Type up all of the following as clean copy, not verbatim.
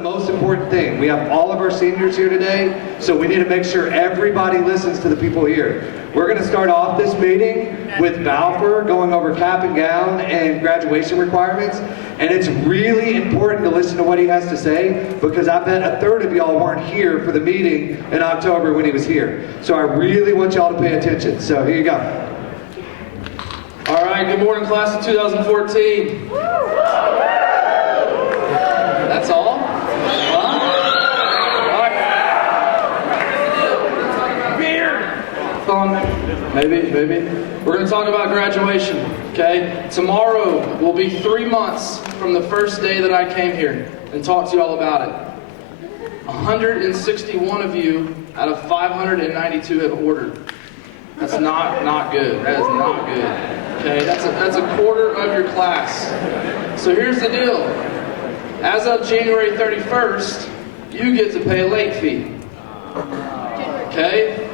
most important thing. We have all of our seniors here today, so we need to make sure everybody listens to the people here. We're going to start off this meeting with Balfour going over cap and gown and graduation requirements, and it's really important to listen to what he has to say, because I bet a third of y'all weren't here for the meeting in October when he was here. So I really want y'all to pay attention. So here you go. All right, good morning, class of 2014. That's all? Huh? All right. Beer. Fun. Maybe. We're going to talk about graduation, okay? Tomorrow will be 3 months from the first day that I came here and talked to you all about it. 161 of you out of 592 have ordered. That's not good. That is not good. Okay, that's a quarter of your class. So here's the deal. As of January 31st, you get to pay a late fee. Okay?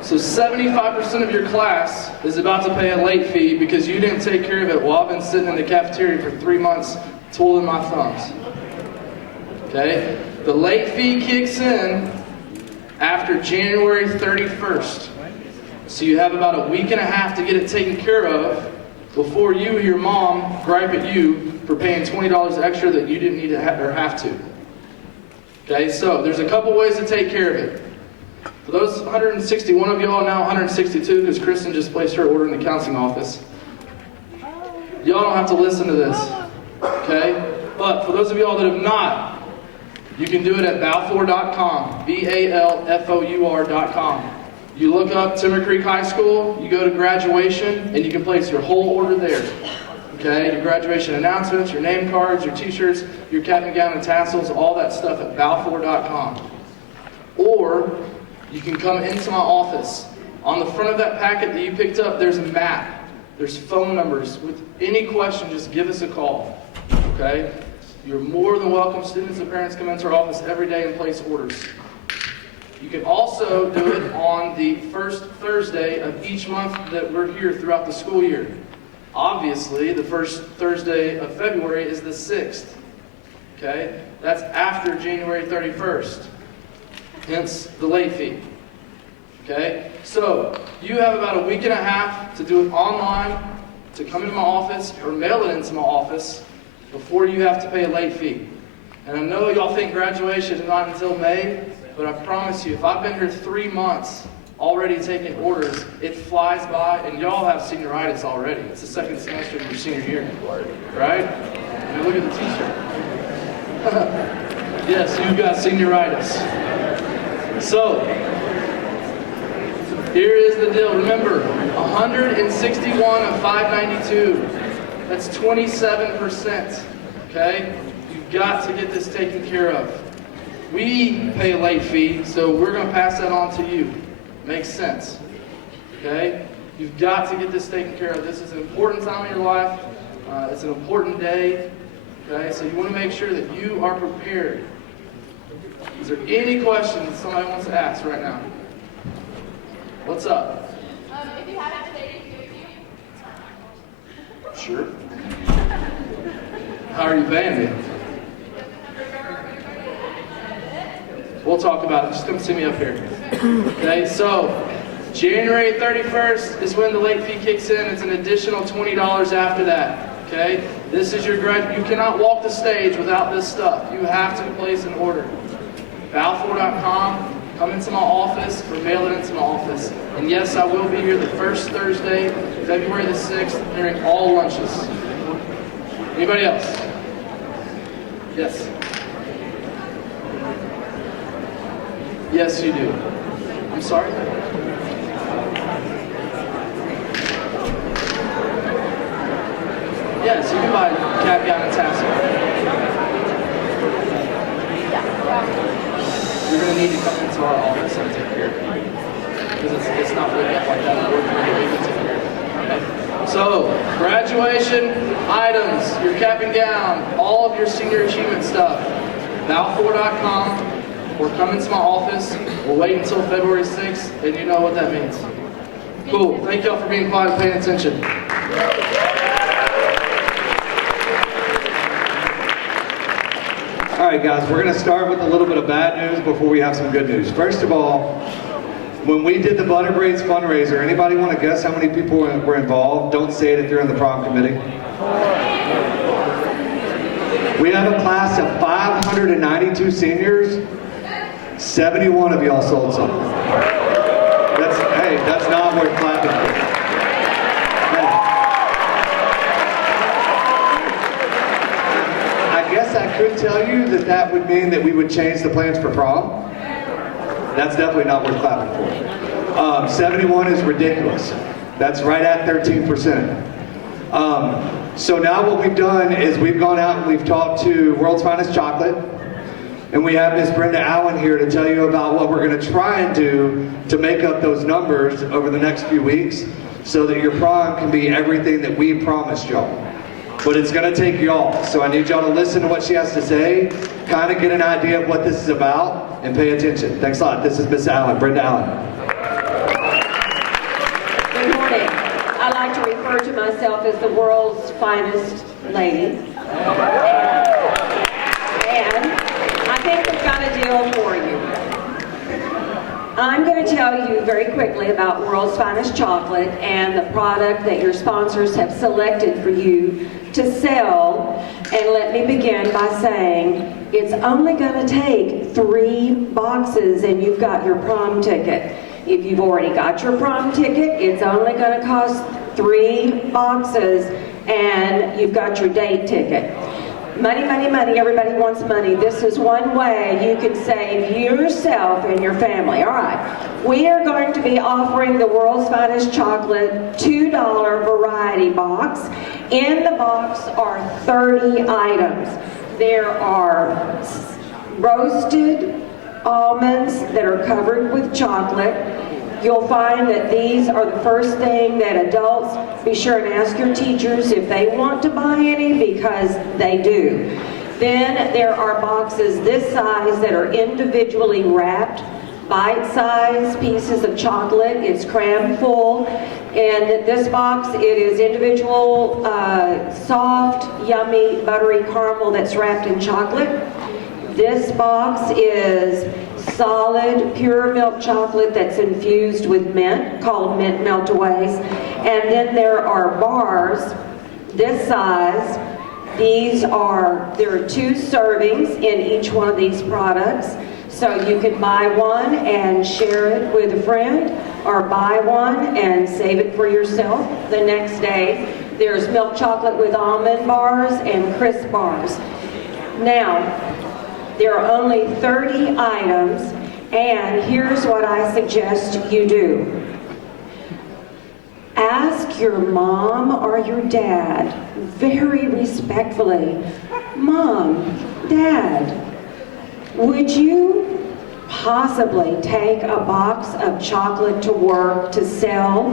So 75% of your class is about to pay a late fee because you didn't take care of it while I've been sitting in the cafeteria for 3 months twiddling my thumbs. Okay? The late fee kicks in after January 31st. So you have about a week and a half to get it taken care of before you or your mom gripe at you for paying $20 extra that you didn't need to have to. Okay, so there's a couple ways to take care of it. For those 161 of y'all, now 162, because Kristen just placed her order in the counseling office, y'all don't have to listen to this. Okay? But for those of y'all that have not, you can do it at balfour.com, BALFOUR.com. You look up Timber Creek High School, you go to graduation, and you can place your whole order there. Okay, your graduation announcements, your name cards, your t-shirts, your cap and gown and tassels, all that stuff at balfour.com. Or you can come into my office. On the front of that packet that you picked up, there's a map. There's phone numbers. With any question, just give us a call. Okay? You're more than welcome. Students and parents come into our office every day and place orders. You can also do it on the first Thursday of each month that we're here throughout the school year. Obviously, the first Thursday of February is the 6th. Okay? That's after January 31st. Hence the late fee. Okay? So, you have about a week and a half to do it online, to come into my office, or mail it into my office before you have to pay a late fee. And I know y'all think graduation is not until May, but I promise you, if I've been here 3 months already taking orders, it flies by, and y'all have senioritis already. It's the second semester of your senior year, right? I mean, look at the t-shirt. Yes, you've got senioritis. So, here is the deal. Remember, 161 of 592. That's 27%. Okay? You've got to get this taken care of. We pay a late fee, so we're going to pass that on to you. Makes sense. Okay? You've got to get this taken care of. This is an important time in your life. It's an important day. Okay? So you want to make sure that you are prepared. Is there any questions somebody wants to ask right now? What's up? If you have it today, do it to you? Sure. How are you paying me? We'll talk about it. Just come see me up here. Okay, so January 31st is when the late fee kicks in. It's an additional $20 after that. Okay? This is your you cannot walk the stage without this stuff. You have to place an order. Balfour.com, come into my office or mail it into my office. And yes, I will be here the first Thursday, February the 6th, during all lunches. Anybody else? Yes. Yes, you do. I'm sorry? Yes, you can buy cap, gown, and tassel. You're going to need to come into our office and take care of it. Because it's not written up like that. We're going to take care of it. Okay. So, graduation items, your cap and gown, all of your senior achievement stuff, balfour.com, or come into my office. We'll wait until February 6th, and you know what that means. Cool. Thank y'all for being quiet and paying attention. All right, guys, we're going to start with a little bit of bad news before we have some good news. First of all, when we did the Butter Braids fundraiser, anybody want to guess how many people were involved? Don't say it if you're in the prom committee. We have a class of 592 seniors. 71 of y'all sold something. That's not worth clapping for. I guess I could tell you that would mean that we would change the plans for prom. That's definitely not worth clapping for. 71 is ridiculous. That's right at 13%. So now what we've done is we've gone out and we've talked to World's Finest Chocolate, and we have Miss Brenda Allen here to tell you about what we're going to try and do to make up those numbers over the next few weeks so that your prom can be everything that we promised y'all. But it's going to take y'all, so I need y'all to listen to what she has to say, kind of get an idea of what this is about, and pay attention. Thanks a lot. This is Miss Allen, Brenda Allen. Good morning. I like to refer to myself as the world's finest lady. And I think we've got a deal for you. I'm going to tell you very quickly about World's Finest Chocolate and the product that your sponsors have selected for you to sell. And let me begin by saying it's only going to take 3 boxes and you've got your prom ticket. If you've already got your prom ticket, it's only going to cost 3 boxes and you've got your date ticket. Money, money, money. Everybody wants money. This is one way you can save yourself and your family. All right. We are going to be offering the World's Finest Chocolate $2 variety box. In the box are 30 items. There are roasted almonds that are covered with chocolate. You'll find that these are the first thing that adults, be sure and ask your teachers if they want to buy any, because they do. Then there are boxes this size that are individually wrapped, bite-sized pieces of chocolate. It's crammed full. In this box, it is individual, soft, yummy, buttery caramel that's wrapped in chocolate. This box is solid, pure milk chocolate that's infused with mint, called mint meltaways. And then there are bars this size. There are 2 servings in each one of these products. So you can buy one and share it with a friend, or buy one and save it for yourself the next day. There's milk chocolate with almond bars and crisp bars. Now, there are only 30 items, and here's what I suggest you do. Ask your mom or your dad very respectfully, Mom, Dad, would you possibly take a box of chocolate to work to sell?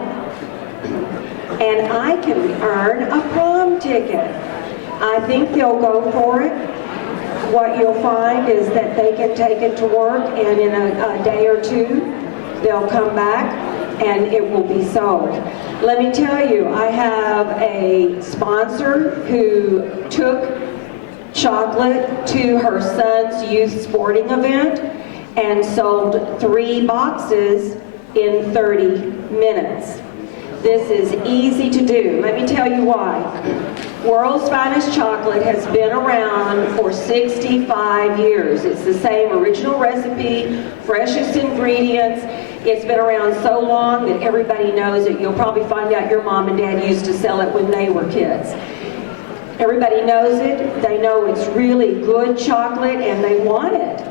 And I can earn a prom ticket. I think they'll go for it. What you'll find is that they can take it to work, and in a day or 2, they'll come back and it will be sold. Let me tell you, I have a sponsor who took chocolate to her son's youth sporting event and sold 3 boxes in 30 minutes. This is easy to do. Let me tell you why. World's Finest Chocolate has been around for 65 years. It's the same original recipe, freshest ingredients. It's been around so long that everybody knows it. You'll probably find out your mom and dad used to sell it when they were kids. Everybody knows it. They know it's really good chocolate and they want it.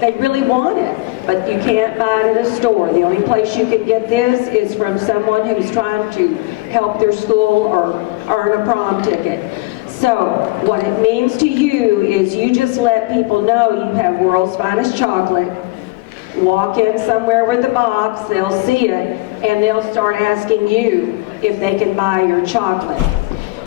They really want it, but you can't buy it at a store. The only place you can get this is from someone who's trying to help their school or earn a prom ticket. So what it means to you is you just let people know you have World's Finest Chocolate. Walk in somewhere with the box, they'll see it, and they'll start asking you if they can buy your chocolate.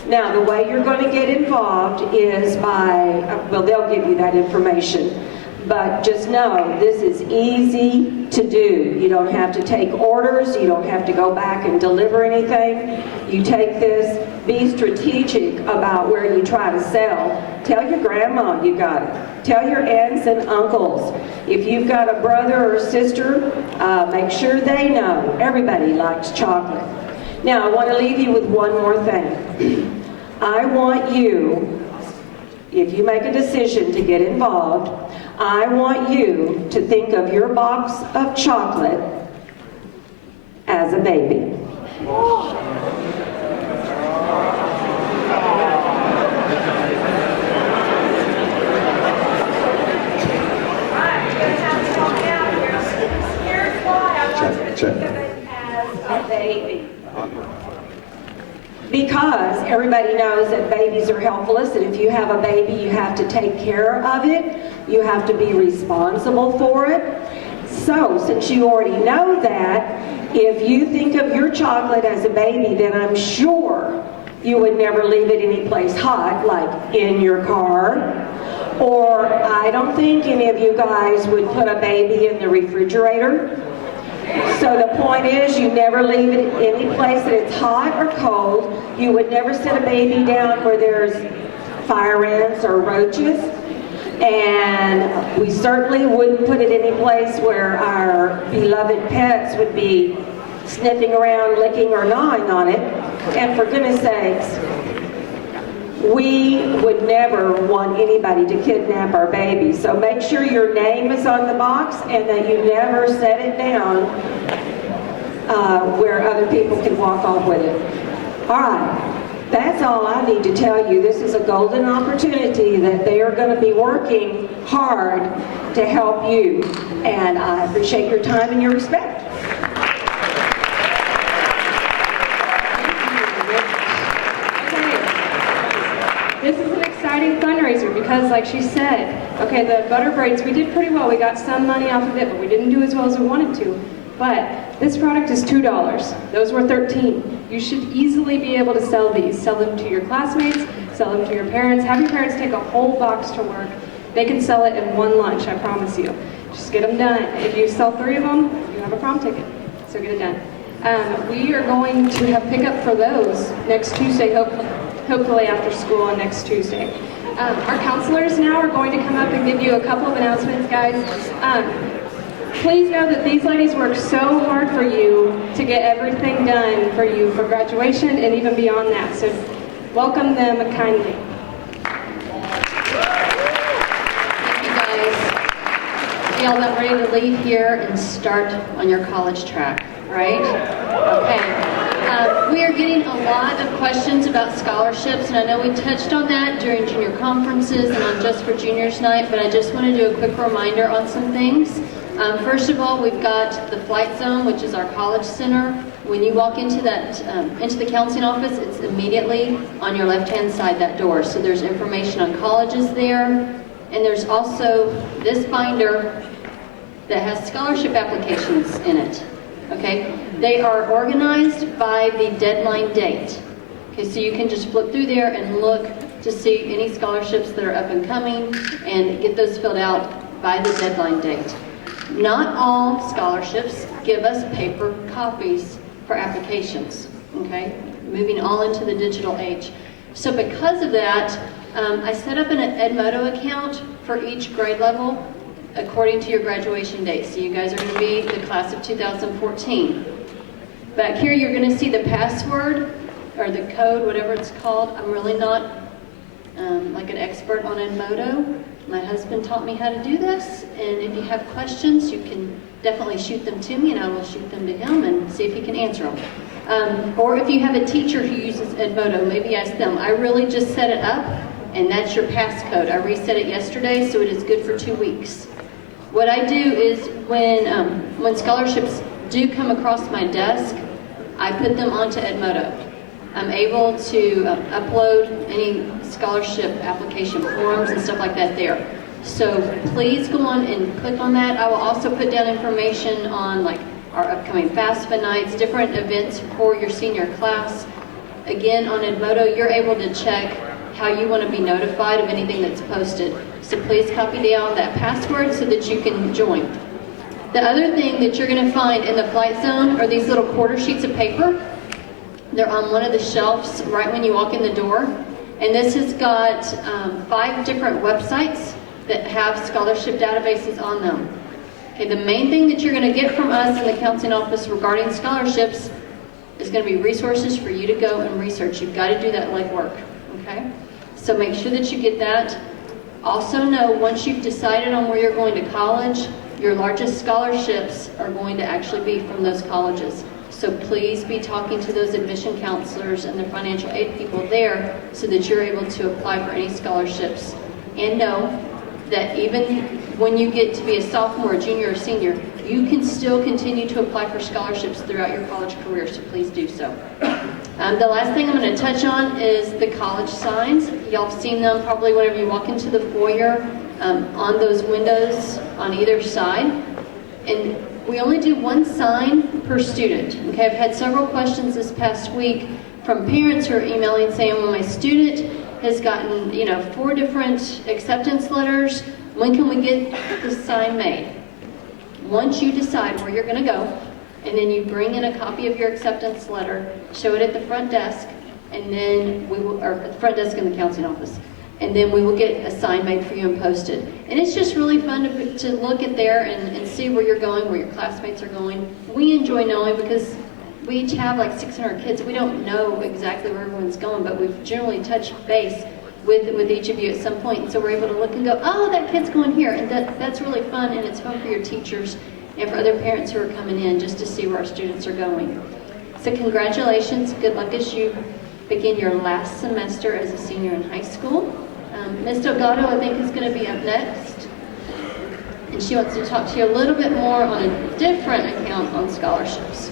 Now, the way you're going to get involved is by, well, they'll give you that information. But just know, this is easy to do. You don't have to take orders. You don't have to go back and deliver anything. You take this, be strategic about where you try to sell. Tell your grandma you got it. Tell your aunts and uncles. If you've got a brother or sister, make sure they know. Everybody likes chocolate. Now, I want to leave you with one more thing. I want you, if you make a decision to get involved, I want you to think of your box of chocolate as a baby. Check. As a baby. Because everybody knows that babies are helpless, and if you have a baby, you have to take care of it. You have to be responsible for it. So, since you already know that, if you think of your chocolate as a baby, then I'm sure you would never leave it any place hot, like in your car. Or I don't think any of you guys would put a baby in the refrigerator. So the point is, you never leave it any place that it's hot or cold. You would never set a baby down where there's fire ants or roaches. And we certainly wouldn't put it any place where our beloved pets would be sniffing around, licking or gnawing on it. And for goodness sakes, we would never want anybody to kidnap our baby. So make sure your name is on the box and that you never set it down where other people can walk off with it. All right, that's all I need to tell you. This is a golden opportunity that they are going to be working hard to help you. And I appreciate your time and your respect. This is an exciting fundraiser because, like she said, okay, the butter braids, we did pretty well. We got some money off of it, but we didn't do as well as we wanted to. But this product is $2. Those were $13. You should easily be able to sell these. Sell them to your classmates, sell them to your parents. Have your parents take a whole box to work. They can sell it in one lunch, I promise you. Just get them done. If you sell 3 of them, you have a prom ticket. So get it done. We are going to have pickup for those next Tuesday, hopefully after school on next Tuesday. Our counselors now are going to come up and give you a couple of announcements, guys. Please know that these ladies work so hard for you to get everything done for you for graduation and even beyond that. So welcome them kindly. Thank you, guys. Y'all about ready to leave here and start on your college track, right? Okay. We are getting a lot of questions about scholarships, and I know we touched on that during junior conferences and on Just for Juniors night, but I just want to do a quick reminder on some things. First of all, we've got the Flight Zone, which is our college center. When you walk into that, into the counseling office, it's immediately on your left-hand side, that door. So there's information on colleges there, and there's also this binder that has scholarship applications in it. Okay, they are organized by the deadline date. Okay, so you can just flip through there and look to see any scholarships that are up and coming and get those filled out by the deadline date. Not all scholarships give us paper copies for applications. Okay, moving all into the digital age. So because of that, I set up an Edmodo account for each grade level according to your graduation date. So you guys are going to be the class of 2014. Back here you're going to see the password or the code, whatever it's called. I'm really not like an expert on Edmodo. My husband taught me how to do this, and if you have questions you can definitely shoot them to me and I will shoot them to him and see if he can answer them. Or if you have a teacher who uses Edmodo, maybe ask them. I really just set it up and that's your passcode. I reset it yesterday, so it is good for 2 weeks. What I do is when scholarships do come across my desk, I put them onto Edmodo. I'm able to upload any scholarship application forms and stuff like that there. So please go on and click on that. I will also put down information on like our upcoming FAFSA nights, different events for your senior class. Again, on Edmodo, you're able to check how you want to be notified of anything that's posted. So please copy down that password so that you can join. The other thing that you're going to find in the flight zone are these little quarter sheets of paper. They're on one of the shelves right when you walk in the door. And this has got 5 different websites that have scholarship databases on them. Okay, the main thing that you're going to get from us in the counseling office regarding scholarships is going to be resources for you to go and research. You've got to do that legwork, okay? So make sure that you get that. Also know, once you've decided on where you're going to college, your largest scholarships are going to actually be from those colleges. So please be talking to those admission counselors and the financial aid people there so that you're able to apply for any scholarships. And know that even when you get to be a sophomore, junior, or senior, you can still continue to apply for scholarships throughout your college career, so please do so. The last thing I'm going to touch on is the college signs. Y'all have seen them probably whenever you walk into the foyer on those windows on either side. And we only do 1 sign per student. Okay, I've had several questions this past week from parents who are emailing saying, well, my student has gotten, 4 different acceptance letters. When can we get the sign made? Once you decide where you're going to go, and then you bring in a copy of your acceptance letter, show it at the front desk, and then we will, or at the front desk in the counseling office, and then we will get a sign made for you and posted. And it's just really fun to look at there and see where you're going, where your classmates are going. We enjoy knowing because we each have like 600 kids. We don't know exactly where everyone's going, but we've generally touched base with each of you at some point. And so we're able to look and go, oh, that kid's going here. And that's really fun, and it's fun for your teachers and for other parents who are coming in just to see where our students are going. So congratulations. Good luck as you begin your last semester as a senior in high school. Ms. Delgado, I think, is going to be up next. And she wants to talk to you a little bit more on a different account on scholarships.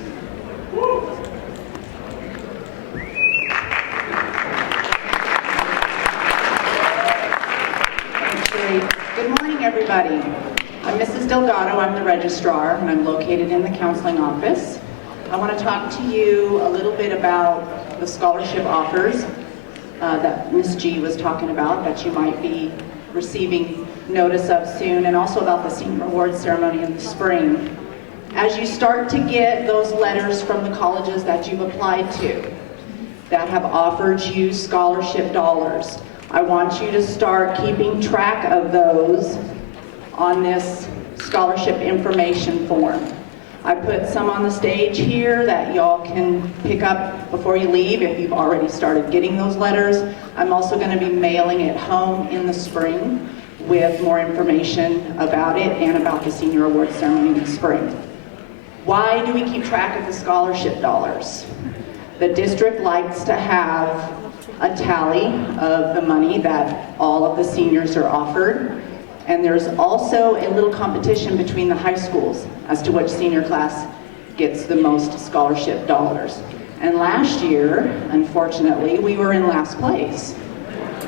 Good morning, everybody. I'm Mrs. Delgado. I'm the registrar, and I'm located in the counseling office. I want to talk to you a little bit about the scholarship offers that Ms. G was talking about that you might be receiving notice of soon, and also about the senior awards ceremony in the spring. As you start to get those letters from the colleges that you've applied to that have offered you scholarship dollars, I want you to start keeping track of those on this scholarship information form. I put some on the stage here that y'all can pick up before you leave if you've already started getting those letters. I'm also going to be mailing it home in the spring with more information about it and about the senior awards ceremony in the spring. Why do we keep track of the scholarship dollars? The district likes to have a tally of the money that all of the seniors are offered. And there's also a little competition between the high schools as to which senior class gets the most scholarship dollars. And last year, unfortunately, we were in last place,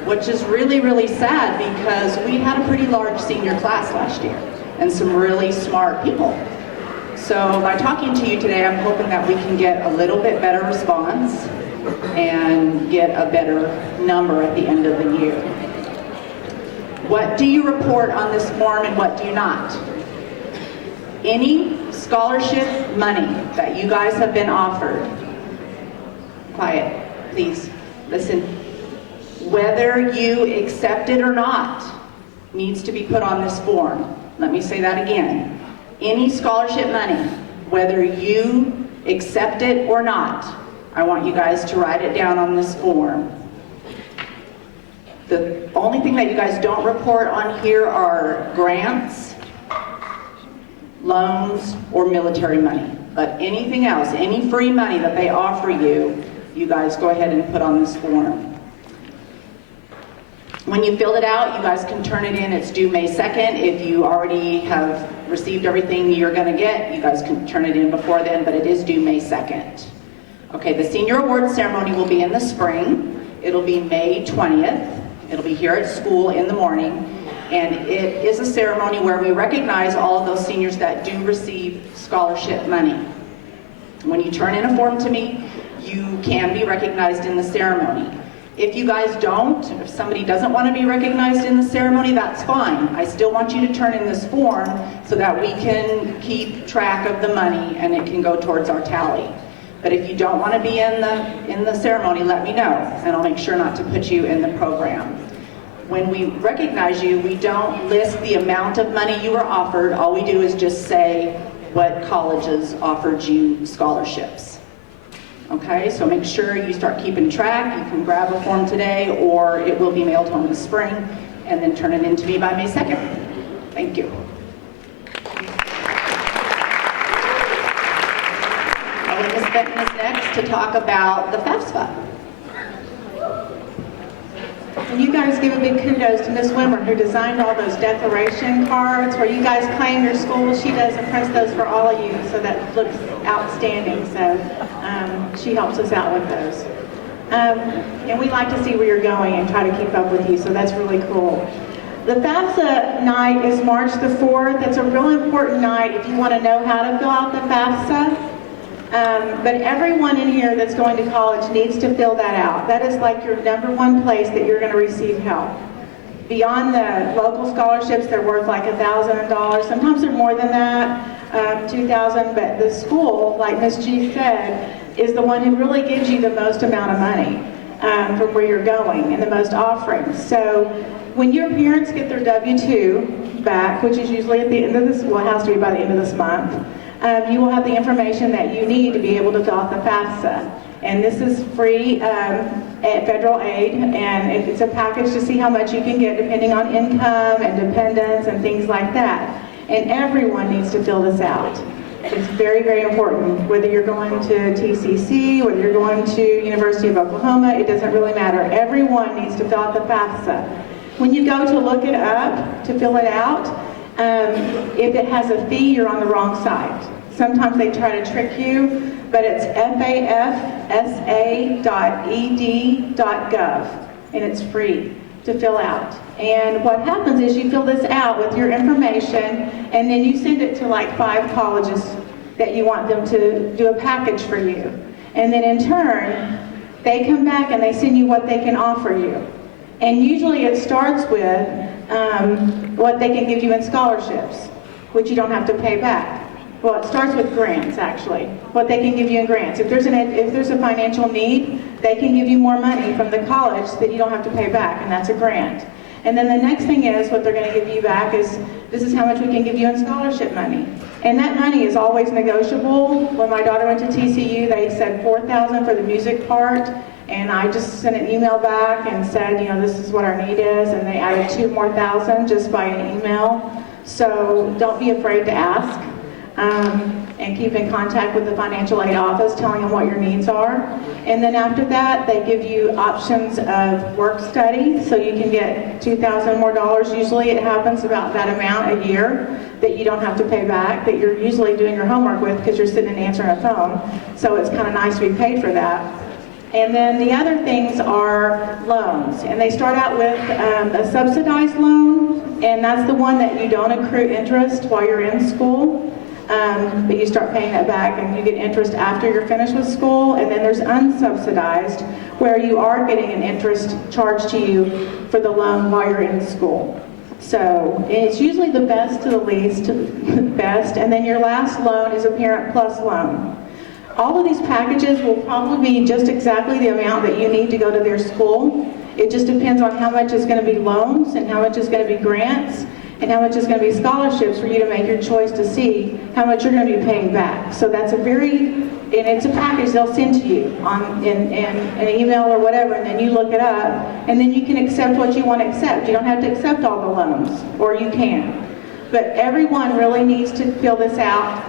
which is really, really sad because we had a pretty large senior class last year and some really smart people. So by talking to you today, I'm hoping that we can get a little bit better response and get a better number at the end of the year. What do you report on this form and what do you not? Any scholarship money that you guys have been offered, quiet, please, listen. Whether you accept it or not needs to be put on this form. Let me say that again. Any scholarship money, whether you accept it or not, I want you guys to write it down on this form. The only thing that you guys don't report on here are grants, loans, or military money. But anything else, any free money that they offer you, you guys go ahead and put on this form. When you fill it out, you guys can turn it in. It's due May 2nd. If you already have received everything you're going to get, you guys can turn it in before then, but it is due May 2nd. Okay, the senior awards ceremony will be in the spring. It'll be May 20th. It'll be here at school in the morning, and it is a ceremony where we recognize all of those seniors that do receive scholarship money. When you turn in a form to me, you can be recognized in the ceremony. If you guys don't, if somebody doesn't want to be recognized in the ceremony, that's fine. I still want you to turn in this form so that we can keep track of the money and it can go towards our tally. But if you don't want to be in the ceremony, let me know, and I'll make sure not to put you in the program. When we recognize you, we don't list the amount of money you were offered. All we do is just say what colleges offered you scholarships. Okay, so make sure you start keeping track. You can grab a form today, or it will be mailed home in the spring, and then turn it in to me by May 2nd. Thank you. Ms. Benton is next to talk about the FAFSA. And you guys give a big kudos to Miss Wimmer, who designed all those declaration cards where you guys claim your school. She does and prints those for all of you, so that looks outstanding. So she helps us out with those. And we like to see where you're going and try to keep up with you, so that's really cool. The FAFSA night is March the 4th. It's a real important night if you want to know how to fill out the FAFSA. But everyone in here that's going to college needs to fill that out. That is like your #1 place that you're going to receive help. Beyond the local scholarships, they're worth like $1,000. Sometimes they're more than that, $2,000. But the school, like Ms. G said, is the one who really gives you the most amount of money from where you're going and the most offerings. So when your parents get their W-2 back, which is usually at the end of this, well, it has to be by the end of this month, you will have the information that you need to be able to fill out the FAFSA. And this is free at federal aid, and it's a package to see how much you can get depending on income and dependents and things like that. And everyone needs to fill this out. It's very, very important. Whether you're going to TCC, whether you're going to University of Oklahoma, it doesn't really matter. Everyone needs to fill out the FAFSA. When you go to look it up, to fill it out, if it has a fee, you're on the wrong site. Sometimes they try to trick you, but it's fafsa.ed.gov, and it's free to fill out. And what happens is you fill this out with your information, and then you send it to like 5 colleges that you want them to do a package for you. And then in turn, they come back and they send you what they can offer you. And usually it starts with what they can give you in scholarships, which you don't have to pay back. Well, it starts with grants, actually, what they can give you in grants. If there's a financial need, they can give you more money from the college that you don't have to pay back, and that's a grant. And then the next thing is, what they're going to give you back is, this is how much we can give you in scholarship money. And that money is always negotiable. When my daughter went to TCU, they said $4,000 for the music part, and I just sent an email back and said, you know, this is what our need is, and they added $2,000 more just by an email. So don't be afraid to ask. And keep in contact with the financial aid office, telling them what your needs are. And then after that, they give you options of work study, so you can get $2,000 more. Usually it happens about that amount a year that you don't have to pay back, that you're usually doing your homework with because you're sitting and answering a phone. So it's kind of nice to be paid for that. And then the other things are loans. And they start out with a subsidized loan, and that's the one that you don't accrue interest while you're in school. But you start paying that back and you get interest after you're finished with school. And then there's unsubsidized, where you are getting an interest charged to you for the loan while you're in school. So it's usually the best to the least to the best. And then your last loan is a Parent Plus loan. All of these packages will probably be just exactly the amount that you need to go to their school. It just depends on how much is going to be loans and how much is going to be grants and how much is going to be scholarships for you to make your choice to see how much you're going to be paying back. So that's and it's a package they'll send to you in an email or whatever, and then you look it up, and then you can accept what you want to accept. You don't have to accept all the loans, or you can. But everyone really needs to fill this out,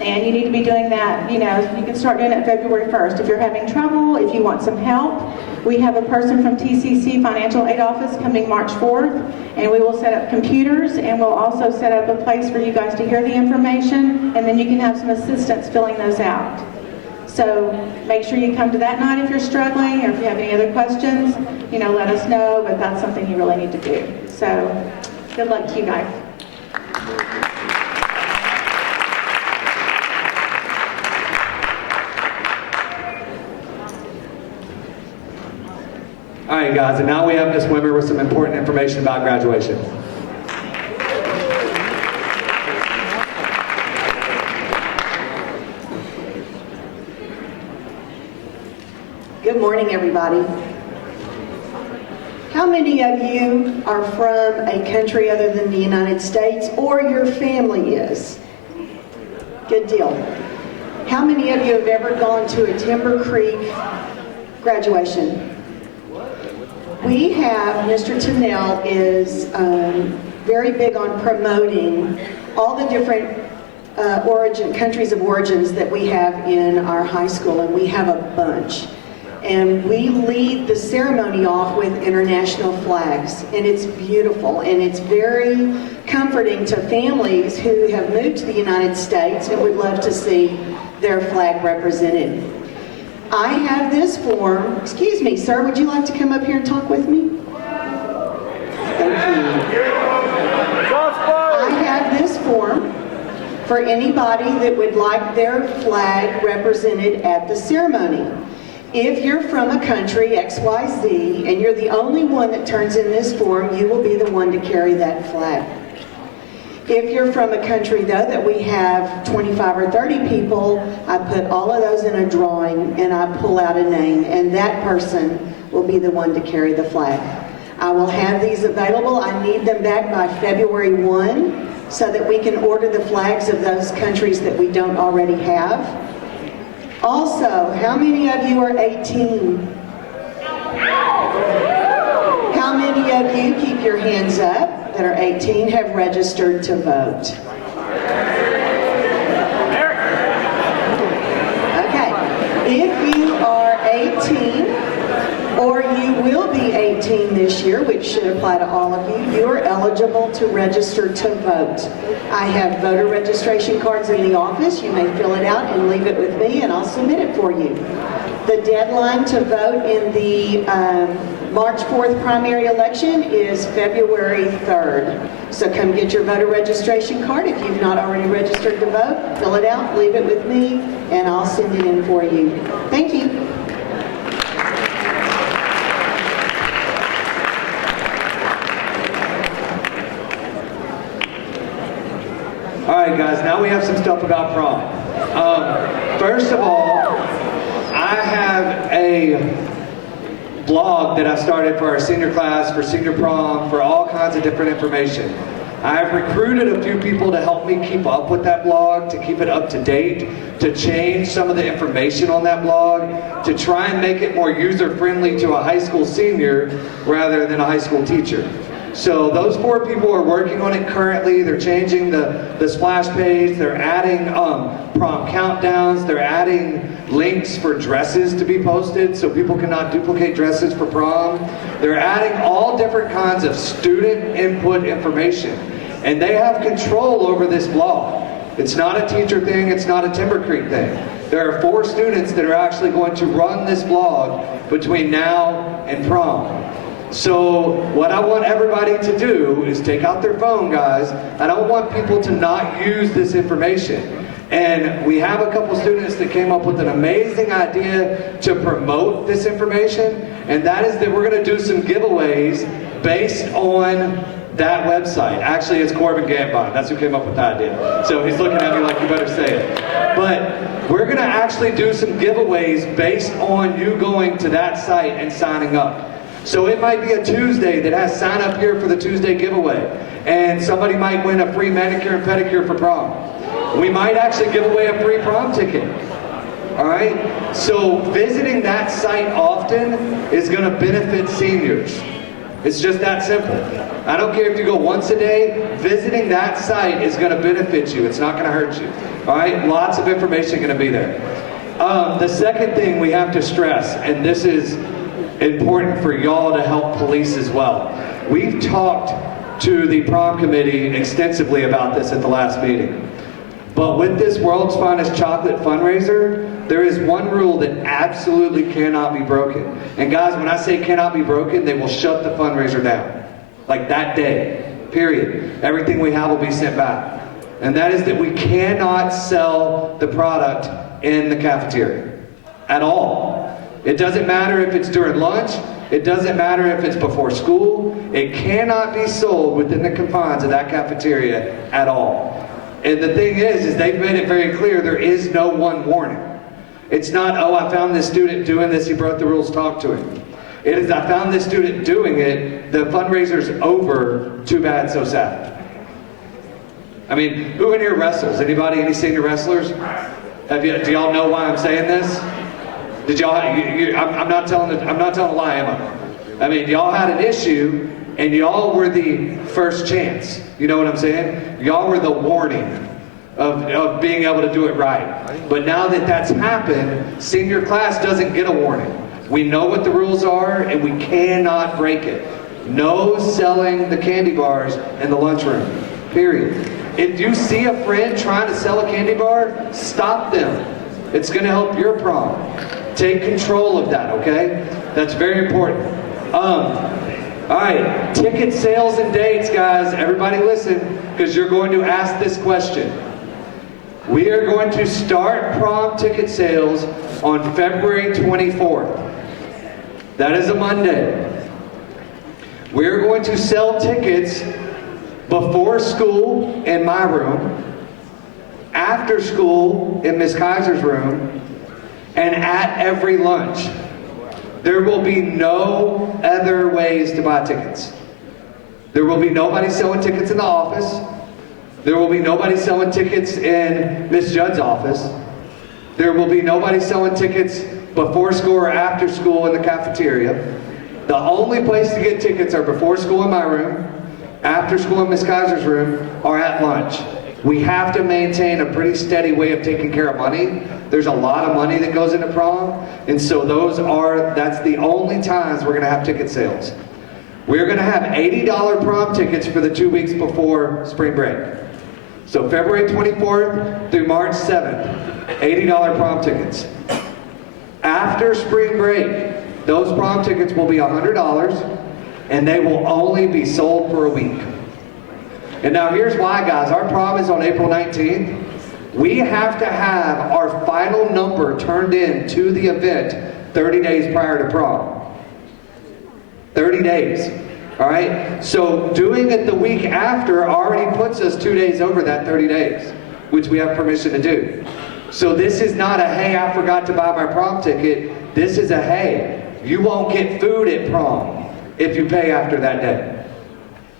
and you need to be doing that, you know, you can start doing it February 1st. If you're having trouble, if you want some help, we have a person from TCC Financial Aid Office coming March 4th, and we will set up computers, and we'll also set up a place for you guys to hear the information, and then you can have some assistance filling those out. So make sure you come to that night if you're struggling, or if you have any other questions, you know, let us know, but that's something you really need to do. So good luck to you guys. All right, guys, and now we have Miss Wimmer with some important information about graduation. Good morning, everybody. How many of you are from a country other than the United States, or your family is? Good deal. How many of you have ever gone to a Timber Creek graduation? We have, Mr. Tennell is very big on promoting all the different countries of origins that we have in our high school, and we have a bunch. And we lead the ceremony off with international flags, and it's beautiful, and it's very comforting to families who have moved to the United States and would love to see their flag represented. I have this form. Excuse me, sir, would you like to come up here and talk with me? Thank you. I have this form for anybody that would like their flag represented at the ceremony. If you're from a country, XYZ, and you're the only one that turns in this form, you will be the one to carry that flag. If you're from a country, though, that we have 25 or 30 people, I put all of those in a drawing and I pull out a name, and that person will be the one to carry the flag. I will have these available. I need them back by February 1 so that we can order the flags of those countries that we don't already have. Also, how many of you are 18? How many of you, keep your hands up, that are 18 have registered to vote? Okay, if you are 18, or you will be 18 this year, which should apply to all of you, you are eligible to register to vote. I have voter registration cards in the office. You may fill it out and leave it with me, and I'll submit it for you. The deadline to vote in the March 4th primary election is February 3rd. So come get your voter registration card. If you've not already registered to vote, fill it out, leave it with me, and I'll send it in for you. Thank you. All right, guys, now we have some stuff about prom. First of all, I have a blog that I started for our senior class, for senior prom, for all kinds of different information. I've recruited a few people to help me keep up with that blog, to keep it up to date, to change some of the information on that blog, to try and make it more user-friendly to a high school senior rather than a high school teacher. So those 4 people are working on it currently. They're changing the splash page. They're adding prom countdowns. They're adding links for dresses to be posted so people cannot duplicate dresses for prom. They're adding all different kinds of student input information. And they have control over this blog. It's not a teacher thing. It's not a Timber Creek thing. There are 4 students that are actually going to run this blog between now and prom. So what I want everybody to do is take out their phone, guys. I don't want people to not use this information. And we have a couple students that came up with an amazing idea to promote this information, and that is that we're going to do some giveaways based on that website. Actually, it's Corbin Gambon. That's who came up with the idea. So he's looking at me like, you better say it. But we're going to actually do some giveaways based on you going to that site and signing up. So it might be a Tuesday that has sign up here for the Tuesday giveaway. And somebody might win a free manicure and pedicure for prom. We might actually give away a free prom ticket. All right? So visiting that site often is going to benefit seniors. It's just that simple. I don't care if you go once a day, visiting that site is going to benefit you. It's not going to hurt you. All right? Lots of information going to be there. The second thing we have to stress, and this is important for y'all to help police as well. We've talked to the prom committee extensively about this at the last meeting. But with this World's Finest Chocolate fundraiser, there is one rule that absolutely cannot be broken. And guys, when I say cannot be broken, they will shut the fundraiser down. Like that day, period. Everything we have will be sent back. And that is that we cannot sell the product in the cafeteria at all. It doesn't matter if it's during lunch, It doesn't matter if it's before school. It cannot be sold within the confines of that cafeteria at all. And the thing is they've made it very clear there is no one warning. It's not, oh, I found this student doing this, he broke the rules, talk to him. It is, I found this student doing it, the fundraiser's over, too bad, so sad. I mean, who in here wrestles? Anybody, any senior wrestlers? Do y'all know why I'm saying this? Did y'all, I'm not telling a lie, am I? I mean, y'all had an issue, and y'all were the first chance. You know what I'm saying? Y'all were the warning of being able to do it right. But now that that's happened, senior class doesn't get a warning. We know what the rules are, and we cannot break it. No selling the candy bars in the lunchroom, period. If you see a friend trying to sell a candy bar, stop them. It's going to help your prom. Take control of that, okay? That's very important. All right, ticket sales and dates, guys. Everybody listen, because you're going to ask this question. We are going to start prom ticket sales on February 24th. That is a Monday. We're going to sell tickets before school in my room, after school in Miss Kaiser's room, and at every lunch. There will be no other ways to buy tickets. There will be nobody selling tickets in the office. There will be nobody selling tickets in Miss Judd's office. There will be nobody selling tickets before school or after school in the cafeteria. The only place to get tickets are before school in my room, after school in Miss Kaiser's room, or at lunch. We have to maintain a pretty steady way of taking care of money. There's a lot of money that goes into prom, and so that's the only times we're gonna have ticket sales. We're gonna have $80 prom tickets for the 2 weeks before spring break. So February 24th through March 7th, $80 prom tickets. After spring break, those prom tickets will be $100, and they will only be sold for a week. And now here's why, guys. Our prom is on April 19th. We have to have our final number turned in to the event 30 days prior to prom. 30 days. All right? So doing it the week after already puts us 2 days over that 30 days, which we have permission to do. So this is not a, hey, I forgot to buy my prom ticket. This is a, hey, you won't get food at prom if you pay after that day.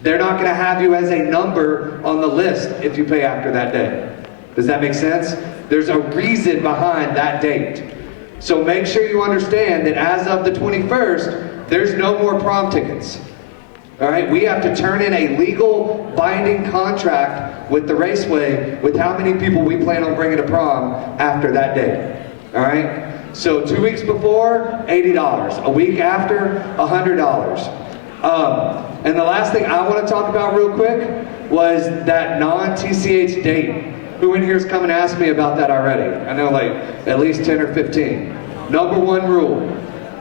They're not going to have you as a number on the list if you pay after that day. Does that make sense? There's a reason behind that date. So make sure you understand that as of the 21st, there's no more prom tickets. All right? We have to turn in a legal binding contract with the Raceway with how many people we plan on bringing to prom after that date. All right? So 2 weeks before, $80. A week after, $100. And the last thing I want to talk about real quick was that non-TCH date. Who in here has come and asked me about that already? I know like at least 10 or 15. Number one rule,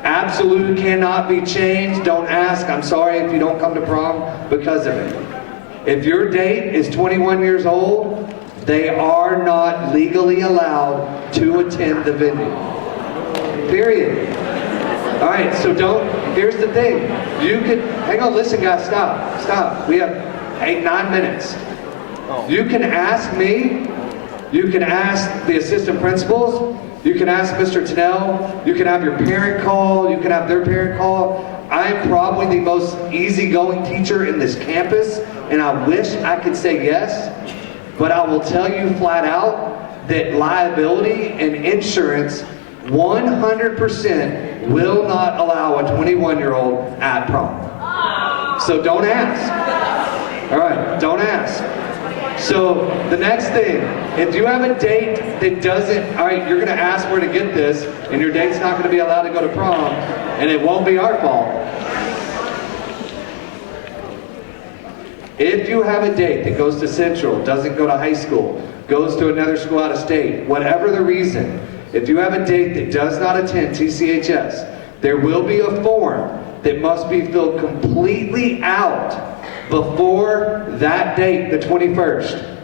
absolute cannot be changed. Don't ask, I'm sorry if you don't come to prom because of it. If your date is 21 years old, they are not legally allowed to attend the venue. Period. All right, so here's the thing. You could, hang on, listen guys, stop. We have 8-9 minutes. You can ask me, you can ask the assistant principals, you can ask Mr. Tennell, you can have your parent call, you can have their parent call. I'm probably the most easygoing teacher in this campus, and I wish I could say yes, but I will tell you flat out that liability and insurance 100% will not allow a 21-year-old at prom. So don't ask. All right, don't ask. So the next thing, if you have a date that doesn't, all right, you're going to ask where to get this, and your date's not going to be allowed to go to prom, and it won't be our fault. If you have a date that goes to Central, doesn't go to high school, goes to another school out of state, whatever the reason, if you have a date that does not attend TCHS, there will be a form that must be filled completely out before that date, the 21st.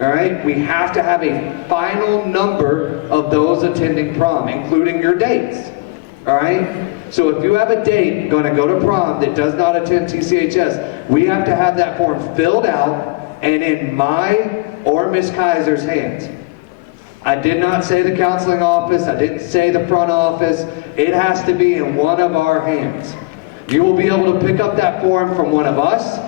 All right? We have to have a final number of those attending prom, including your dates. All right? So if you have a date going to go to prom that does not attend TCHS, we have to have that form filled out and in my or Miss Kaiser's hands. I did not say the counseling office. I didn't say the front office. It has to be in one of our hands. You will be able to pick up that form from one of us.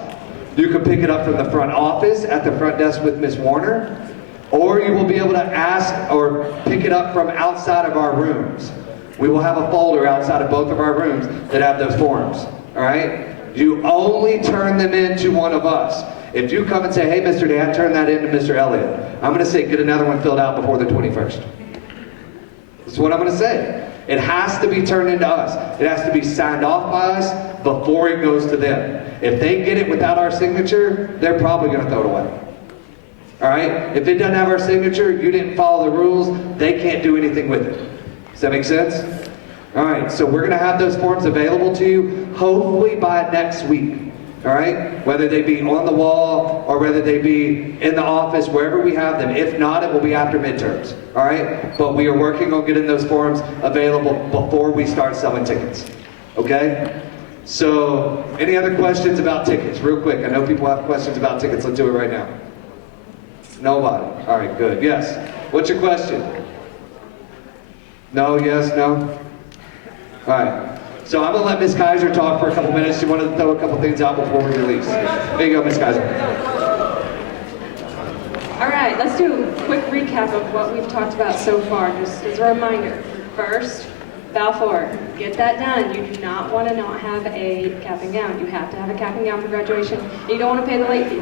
You can pick it up from the front office at the front desk with Miss Warner, or you will be able to ask or pick it up from outside of our rooms. We will have a folder outside of both of our rooms that have those forms, all right? You only turn them in to one of us. If you come and say, hey, Mr. Dan, turn that in to Mr. Elliott, I'm going to say, get another one filled out before the 21st. That's what I'm going to say. It has to be turned into us. It has to be signed off by us before it goes to them. If they get it without our signature, they're probably going to throw it away. All right? If it doesn't have our signature, you didn't follow the rules, they can't do anything with it. Does that make sense? All right, so we're going to have those forms available to you hopefully by next week. All right? Whether they be on the wall or whether they be in the office, wherever we have them. If not, it will be after midterms. All right? But we are working on getting those forms available before we start selling tickets. Okay? So, any other questions about tickets? Real quick. I know people have questions about tickets. Let's do it right now. Nobody. All right, good. Yes. What's your question? No, yes, no? All right. So I'm going to let Ms. Kaiser talk for a couple minutes. She wanted to throw a couple things out before we release. There you go, Ms. Kaiser. All right, let's do a quick recap of what we've talked about so far, just as a reminder. First, Balfour, get that done. You do not want to not have a cap and gown. You have to have a cap and gown for graduation. You don't want to pay the late fee.